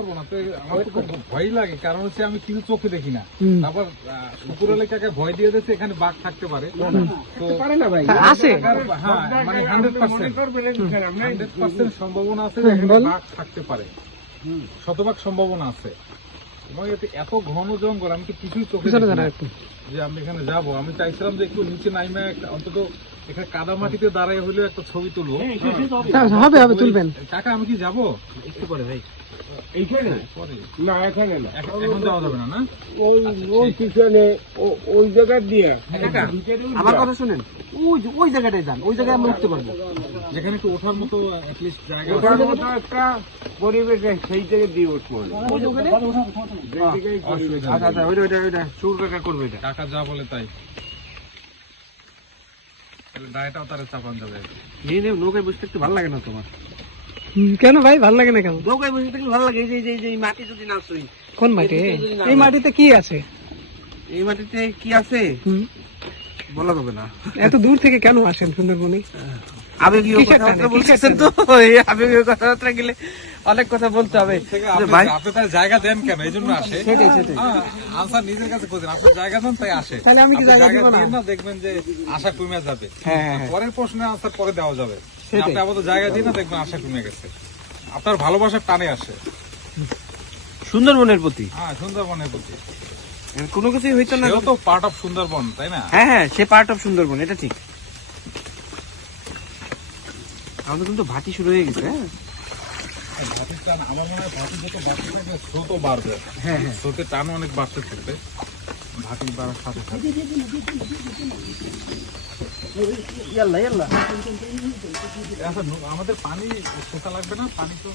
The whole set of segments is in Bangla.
পারব না তো আমার তো খুব ভয় লাগে কারণ হচ্ছে আমি কিছু চোখে দেখি না। তারপর উপরে কাকে ভয় দিয়ে দিচ্ছে এখানে বাঘ থাকতে পারে। তো হ্যাঁ, আছে। হ্যাঁ মানে হান্ড্রেড পার্সেন্ট হান্ড্রেড পার্সেন্ট সম্ভাবনা আছে। বাঘ থাকতে পারে। শতভাগ সম্ভাবনা আছে। এবং এতে এত ঘন জঙ্গল আমি তো কিছুই চোখে যে আমি এখানে যাব আমি চাইছিলাম যে একটু নিচে নাইমে একটা- অন্তত এখানে কাদা মাটিতে দাঁড়ায় হলেও একটা ছবি তুলবো। হ্যাঁ, হবে হবে তুলবেন। কাকা আমি কি যাব? একটু পরে ভাই। এইখানে? পরে। না এখানে না। এখন এখন যাওয়া যাবে না না? ওই ওই পিছনে ওই জায়গা দিয়ে। আমার কথা শুনেন। ওই ওই জায়গাটায় যান। ওই জায়গায় আমরা উঠতে পারব। যেখানে একটু ওঠার মতো অ্যাটলিস্ট জায়গা ওটার মতো একটা পরিবেশ সেই থেকে দিয়ে উঠবো আচ্ছা আচ্ছা ওইটা ওইটা ওইটা। সুর কাকা করবে এটা। কাকা যা বলে তাই। দায়টাও তারা চাপান যাবে। নিয়ে নেব নৌকায় বসতে একটু ভালো লাগে না তোমার? কেন ভাই? ভালো লাগে না কেন? নৌকায় বসে থাকলে ভালো লাগে এই যে এই মাটি যদি না কোন মাটি? এই মাটিতে কি আছে? এই মাটিতে কি আছে? হুম, বলা যাবে না। এত দূর থেকে কেন আসেন সুন্দরবনে? আবেগীয় কথাবার্তা? বলতেছেন তো এই আবেগীয় কথাবার্তা গেলে অনেক কথা বলতে হবে। থেকে যে আপনি ভাই। আপনি তার জায়গা দেন কেন? এই জন্য আসে। সেটাই সেটাই। আনসার নিজের কাছে খোঁজেন। আপনি জায়গা দেন তাই আসে। তাহলে আমি কি জায়গা দিব না? দেখবেন যে আশা কমে যাবে। হ্যাঁ। পরের প্রশ্নের আনসার পরে দেওয়া যাবে। আপনি আপাতত জায়গা দিন না দেখবেন আশা কমে গেছে। আপনার ভালোবাসার টানে আসে। সুন্দরবনের প্রতি? হ্যাঁ সুন্দরবনের প্রতি। কোনো কিছুই হইতো না। তো পার্ট অফ সুন্দরবন তাই না? হ্যাঁ হ্যাঁ সে পার্ট অফ সুন্দরবন এটা ঠিক। আমাদের কিন্তু ভাটি শুরু হয়ে গেছে হ্যাঁ? আমার মনে হয় ভাটি যত বাড়তে স্রোতও বাড়বে। হ্যাঁ হ্যাঁ। স্রোতের টান অনেক বাড়তে থাকবে। ভাটি বাড়ার সাথে সাথে। ইয়াল্লা ইয়াল্লা। আচ্ছা নু- আমাদের পানি লাগবে না? পানি তো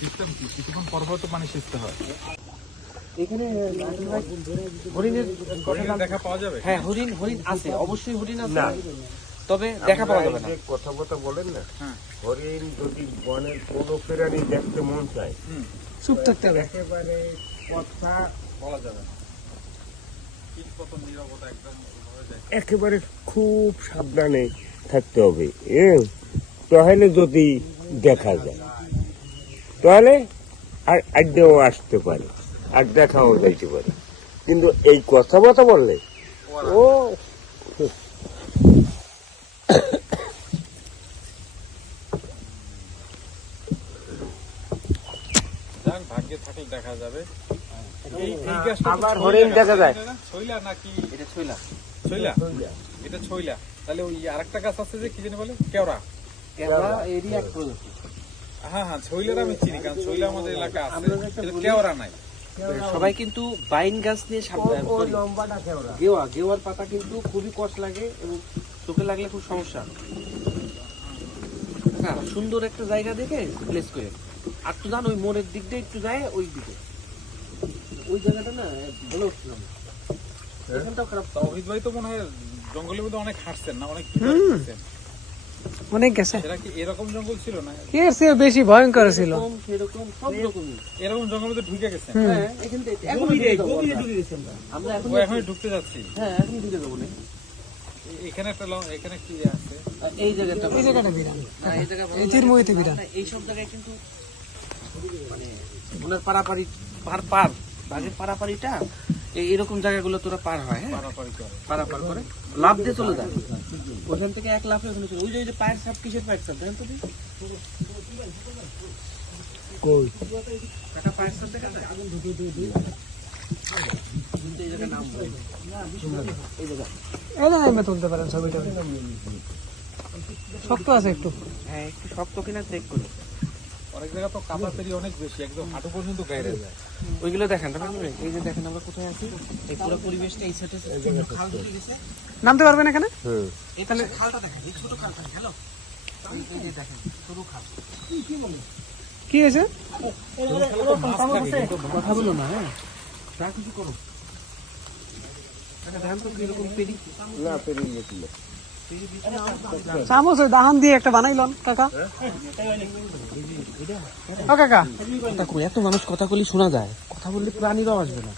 সিস্টেম কি? কিছুক্ষণ পর পর তো পানি সেচতে হয়। এখানে হরিণের দেখা পাওয়া যাবে? হ্যাঁ হরিণ হরিণ আছে। অবশ্যই হরিণ আছে। তবে দেখা পাওয়া যাবে না। কথা কথা বলেন না হ্যাঁ। হরিণ যদি বনের কোনো প্রাণী দেখতে মন চায় চুপ থাকতে হবে। একেবারে কথা বলা যাবে না। একেবারে খুব সাবধানে থাকতে হবে এ? তাহলে যদি দেখা যায় তাহলে আর আড্ডাও আসতে পারে আর দেখাও যাইতে পারে। কিন্তু এই কথা কথা বললে ও ভাগ্যে থাকলে দেখা যাবে। এই এই গাছটা আবার হরিণ দেখা যায়। ছইলা নাকি? এটা ছইলা ছইলা এটা ছইলা তাহলে ওই আরেকটা গাছ আছে যে কি জানি বলে? কেওড়া। কেবলা এরই এক প্রজাতি। হ্যাঁ হ্যাঁ ছইলার আমি চিনি কারণ ছইলা আমাদের এলাকা আছে। কিন্তু কেওড়া নাই। সবাই কিন্তু বাইন গাছ নিয়ে সাবধান গেওয়া গেওয়ার পাতা কিন্তু খুবই কষ্ট লাগে এবং চোখে লাগলে খুব সমস্যা। হ্যাঁ সুন্দর একটা জায়গা দেখে প্লেস করে। আর তো জান ওই মোড়ের দিক দিয়ে একটু যায় ওই দিকে। ওই জায়গাটা না ভালো উঠছিলাম। এখানটাও খারাপ। তা ভাই তো মনে হয় জঙ্গলের মধ্যে অনেক হাঁটছেন না অনেক অনেক গেছে। এরা কি এরকম জঙ্গল ছিল না? এর চেয়ে বেশি ভয়ঙ্কর ছিল। এরকম সব রকমই। এরকম জঙ্গলের মধ্যে ঢুকে গেছেন। হ্যাঁ এখান থেকে ঢুকে আমরা। এখন এখনই ঢুকতে যাচ্ছি। হ্যাঁ এখনই ঢুকে যাব না এখানে একটা ল- এখানে কি আছে? এই জায়গাটা এই জায়গাটা বিরান হ্যাঁ, এই জায়গা এই চিরময়িতে বিরান এই সব জায়গায় কিন্তু ওনার পারাপারি পার পার বাঘের পারাপারিটা এরকম জায়গাগুলো তোরা পার হয় হ্যাঁ? পারাপারি করে। করে। লাভ দিয়ে চলে যায়। ওখান থেকে এক লাফে ওখানে চলে ওই যে ওই যে পায়ের সাপ কিসের পায়ের সাপ দেখেন তো। কই? পায়ের সাপ দেখা যায়? শক্ত আছে একটু। হ্যাঁ একটু শক্ত কিনা চেক করি। অনেক জায়গা তো কাদা পেরি অনেক বেশি একদম হাঁটু পর্যন্ত যায়। ওইগুলো দেখেন এই যে দেখেন আমরা কোথায় আছি? এই পুরো পরিবেশটা এই সাইডে খাল ঢুকে গেছে। নামতে পারবেন এখানে? হুম এখানে খালটা দেখেন এই ছোট খালটা হ্যালো? এই যে দেখেন সরু খাল। কি হয়েছে? কথা বলো না হ্যাঁ যা কিছু করো চামচ দাহান দিয়ে একটা বানাইলন কাকা। ও কাকা। এত মানুষ কথা কলি শোনা যায়। কথা বললে প্রাণীরাও আসবে না।